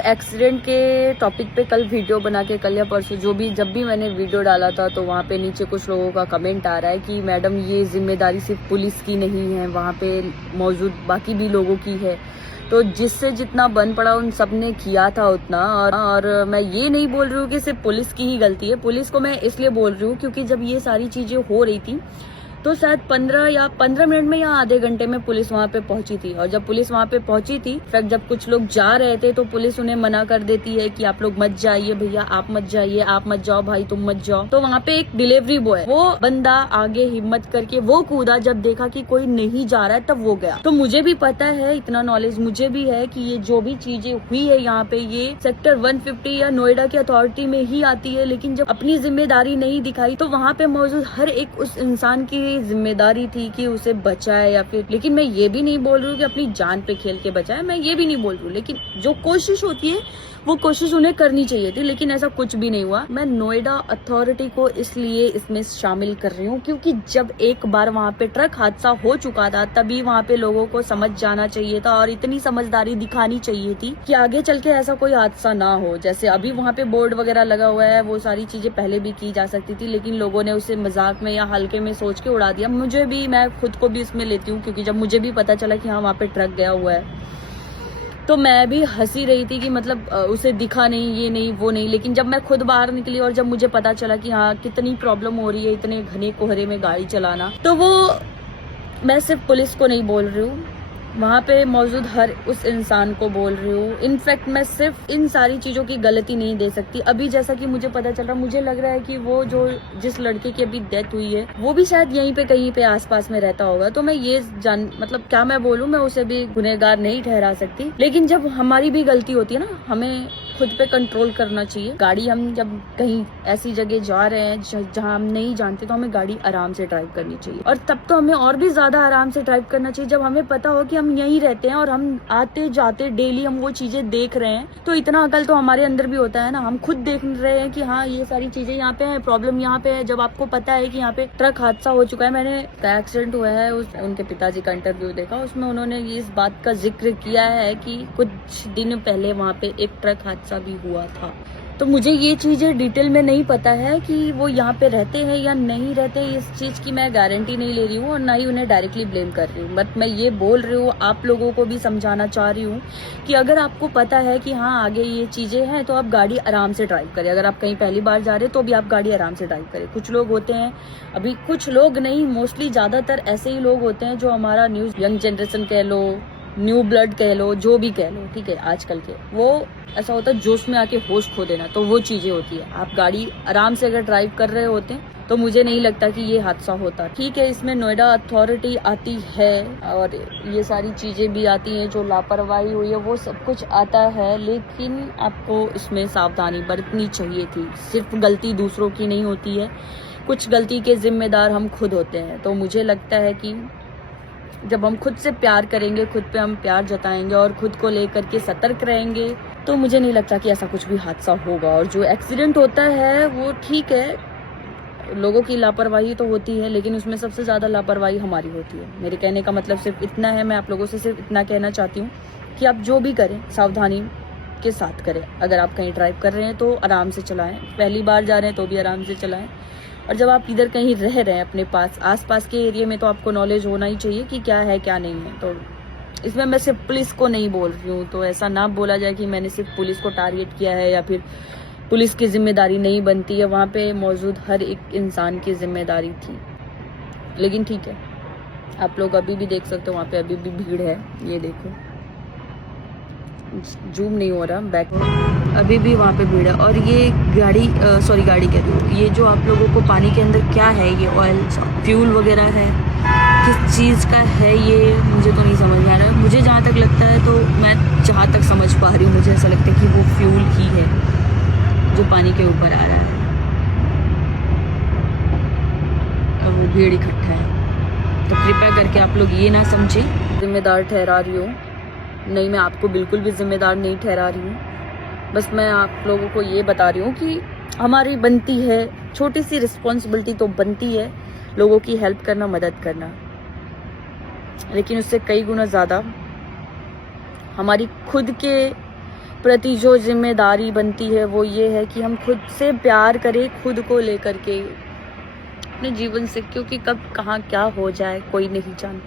Accident के topic पे कल वीडियो बना के, कल या परसों जब भी मैंने वीडियो डाला था, तो वहाँ पे नीचे कुछ लोगों का कमेंट आ रहा है कि मैडम ये जिम्मेदारी सिर्फ पुलिस की नहीं है, वहाँ पे मौजूद बाकी भी लोगों की है। तो जिससे जितना बन पड़ा उन सब ने किया था उतना। और मैं ये नहीं बोल रही हूँ कि सिर्फ पुलिस की ही गलती है। पुलिस को मैं इसलिए बोल रही हूँ क्योंकि जब ये सारी चीजें हो रही थी तो शायद 15 मिनट में या आधे घंटे में पुलिस वहां पे पहुंची थी। और जब पुलिस वहां पे पहुंची थी, फिर जब कुछ लोग जा रहे थे तो पुलिस उन्हें मना कर देती है कि आप लोग मत जाइए भैया, आप मत जाइए, आप मत जाओ भाई, तुम मत जाओ। तो वहां पे एक डिलीवरी बॉय, वो बंदा आगे हिम्मत करके वो कूदा, जब देखा कि कोई नहीं जा रहा है तब वो गया। तो मुझे भी पता है, इतना नॉलेज मुझे भी है कि ये जो भी चीजें हुई है यहाँ पे, ये सेक्टर 150 या नोएडा की अथॉरिटी में ही आती है। लेकिन जब अपनी जिम्मेदारी नहीं दिखाई तो वहाँ पे मौजूद हर एक उस इंसान की जिम्मेदारी थी कि उसे बचाए या फिर। लेकिन मैं ये भी नहीं बोल रही हूँ कि अपनी जान पे खेल के बचाए, मैं ये भी नहीं बोल रही हूँ। लेकिन जो कोशिश होती है वो कोशिश उन्हें करनी चाहिए थी, लेकिन ऐसा कुछ भी नहीं हुआ। मैं नोएडा अथॉरिटी को इसलिए इसमें शामिल कर रही हूँ क्योंकि जब एक बार वहाँ पे ट्रक हादसा हो चुका था, तभी वहाँ पे लोगों को समझ जाना चाहिए था और इतनी समझदारी दिखानी चाहिए थी कि आगे चल के ऐसा कोई हादसा ना हो। जैसे अभी वहाँ पे बोर्ड वगैरह लगा हुआ है, वो सारी चीजें पहले भी की जा सकती थी, लेकिन लोगों ने उसे मजाक में या हल्के में सोच के उड़ा दिया। मैं खुद को भी इसमें लेती हूँ क्योंकि जब मुझे भी पता चला कि हाँ वहाँ पे ट्रक गया हुआ है, तो मैं भी हंसी रही थी कि मतलब उसे दिखा नहीं, ये नहीं, वो नहीं। लेकिन जब मैं खुद बाहर निकली और जब मुझे पता चला कि हाँ कितनी प्रॉब्लम हो रही है इतने घने कोहरे में गाड़ी चलाना, तो वो मैं सिर्फ पुलिस को नहीं बोल रही हूँ, वहाँ पे मौजूद हर उस इंसान को बोल रही हूँ। इनफैक्ट मैं सिर्फ इन सारी चीजों की गलती नहीं दे सकती। अभी जैसा कि मुझे पता चल रहा, मुझे लग रहा है कि वो जिस लड़के की अभी डेथ हुई है, वो भी शायद यहीं पे कहीं पे आसपास में रहता होगा। तो मैं ये मतलब क्या मैं बोलूँ, मैं उसे भी गुनहगार नहीं ठहरा सकती। लेकिन जब हमारी भी गलती होती है ना, हमें खुद पे कंट्रोल करना चाहिए। गाड़ी हम जब कहीं ऐसी जगह जा रहे हैं जहाँ हम नहीं जानते, तो हमें गाड़ी आराम से ड्राइव करनी चाहिए। और तब तो हमें और भी ज्यादा आराम से ड्राइव करना चाहिए जब हमें पता हो कि हम यहीं रहते हैं और हम आते जाते डेली हम वो चीजें देख रहे हैं। तो इतना अकल तो हमारे अंदर भी होता है ना, हम खुद देख रहे हैं कि हाँ ये सारी चीजें यहाँ पे है, प्रॉब्लम यहाँ पे है। जब आपको पता है कि यहाँ पे ट्रक हादसा हो चुका है, मैंने एक्सीडेंट हुआ है, उनके पिताजी का इंटरव्यू देखा, उसमें उन्होंने इस बात का जिक्र किया है कि कुछ दिन पहले वहाँ पे एक ट्रक हादसा भी हुआ था। तो मुझे ये चीजें डिटेल में नहीं पता है कि वो यहाँ पे रहते हैं या नहीं रहते, इस चीज की मैं गारंटी नहीं ले रही हूँ और ना ही उन्हें डायरेक्टली ब्लेम कर रही हूँ। बट मैं ये बोल रही हूँ, आप लोगों को भी समझाना चाह रही हूँ कि अगर आपको पता है कि हाँ आगे ये चीजें हैं, तो आप गाड़ी आराम से ड्राइव करें। अगर आप कहीं पहली बार जा रहे हैं तो भी आप गाड़ी आराम से ड्राइव करें। कुछ लोग होते हैं, अभी कुछ लोग नहीं, मोस्टली ज्यादातर ऐसे ही लोग होते हैं जो हमारा यंग जनरेशन कह लो, न्यू ब्लड कह लो, जो भी कह लो, ठीक है, आजकल के, वो ऐसा होता है जोश में आके होश खो देना। तो वो चीजें होती है। आप गाड़ी आराम से अगर ड्राइव कर रहे होते हैं तो मुझे नहीं लगता कि ये हादसा होता। ठीक है, इसमें नोएडा अथॉरिटी आती है और ये सारी चीजें भी आती हैं, जो लापरवाही हुई है वो सब कुछ आता है, लेकिन आपको इसमें सावधानी बरतनी चाहिए थी। सिर्फ गलती दूसरों की नहीं होती है, कुछ गलती के जिम्मेदार हम खुद होते हैं। तो मुझे लगता है कि जब हम खुद से प्यार करेंगे, खुद पे हम प्यार जताएंगे और खुद को लेकर के सतर्क रहेंगे, तो मुझे नहीं लगता कि ऐसा कुछ भी हादसा होगा। और जो एक्सीडेंट होता है वो ठीक है, लोगों की लापरवाही तो होती है, लेकिन उसमें सबसे ज्यादा लापरवाही हमारी होती है। मेरे कहने का मतलब सिर्फ इतना है, मैं आप लोगों से सिर्फ इतना कहना चाहती हूँ कि आप जो भी करें सावधानी के साथ करें। अगर आप कहीं ड्राइव कर रहे हैं तो आराम से चलाएं, पहली बार जा रहे हैं तो भी आराम से चलाएं। और जब आप इधर कहीं रह रहे हैं अपने आसपास के एरिया में, तो आपको नॉलेज होना ही चाहिए कि क्या है क्या नहीं है। तो इसमें मैं सिर्फ पुलिस को नहीं बोल रही हूँ, तो ऐसा ना बोला जाए कि मैंने सिर्फ पुलिस को टारगेट किया है या फिर पुलिस की जिम्मेदारी नहीं बनती है। वहाँ पे मौजूद हर एक इंसान की जिम्मेदारी थी। लेकिन ठीक है, आप लोग अभी भी देख सकते हो वहाँ पे अभी भी भीड़ है। ये देखो, जूम नहीं हो रहा, बैक, अभी भी वहाँ पे भीड़ है। और ये गाड़ी कह रही हूँ, ये जो आप लोगों को पानी के अंदर क्या है, ये ऑयल फ्यूल वगैरह है, किस चीज़ का है ये मुझे तो नहीं समझ में आ रहा है। मुझे जहाँ तक लगता है, तो मैं जहाँ तक समझ पा रही हूँ, मुझे ऐसा लगता है कि वो फ्यूल ही है जो पानी के ऊपर आ रहा है और वो भीड़ इकट्ठा है। तो कृपया करके आप लोग ये ना समझे जिम्मेदार ठहरा रही हूँ, नहीं, मैं आपको बिल्कुल भी जिम्मेदार नहीं ठहरा रही हूँ। बस मैं आप लोगों को ये बता रही हूँ कि हमारी बनती है, छोटी सी रिस्पॉन्सिबिलिटी तो बनती है लोगों की हेल्प करना, मदद करना, लेकिन उससे कई गुना ज़्यादा हमारी खुद के प्रति जो जिम्मेदारी बनती है वो ये है कि हम खुद से प्यार करें, खुद को लेकर के अपने जीवन से, क्योंकि कब कहाँ क्या हो जाए कोई नहीं जानता।